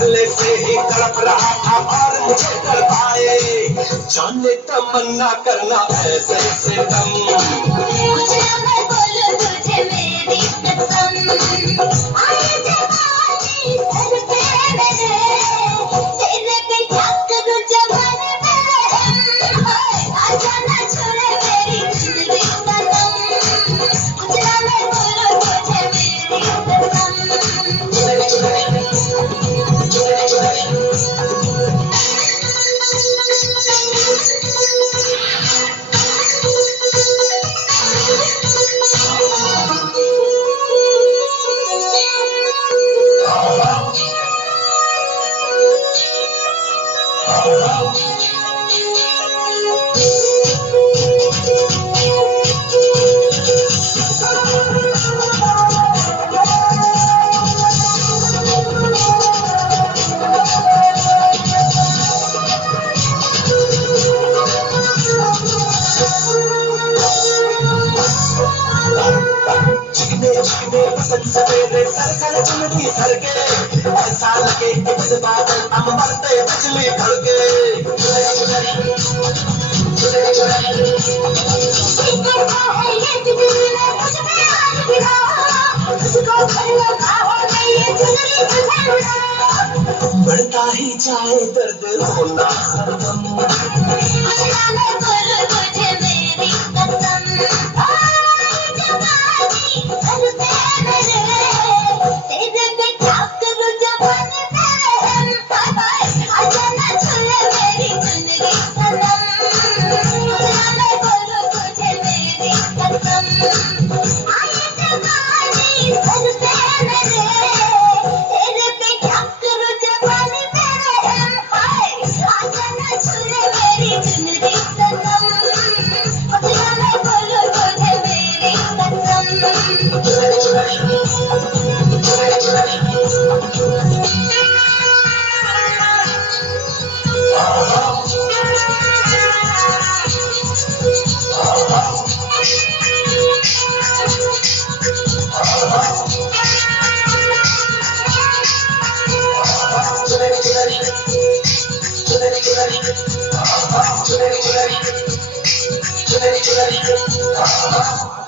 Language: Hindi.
पहले से ही तड़प रहा था और मुझे कर पाए जाने तमन्ना करना ऐसे से दम कुछ ना मैं बोलूं तुझे मेरी कसम आए जवानी सर पे मेरे तेरे पे क्या करूं जवानी मेरे आजा ना छोड़े मेरी जिंदगी सनम कुछ ना मैं बोलूं तुझे मेरी कसम सवेरे सर सर चुनरी सर के ऐसा लगे कि इस बादल हम मरते बिजली धड़के बढ़ता ही जाए दर्द होना सरगम तुझे मेरी कसम तेरे पे क्या करूं जवानी मेरे आजा ना छोड़े मेरी जिंदगी सनम मैं बोलूं तुझे मेरी कसम आए जवानी सर पे मेरे तेरे पे क्या करूं जवानी मेरे आजा ना छोड़े मेरी जिंदगी सनम चुनरी चुनरी चुनरी चुनरी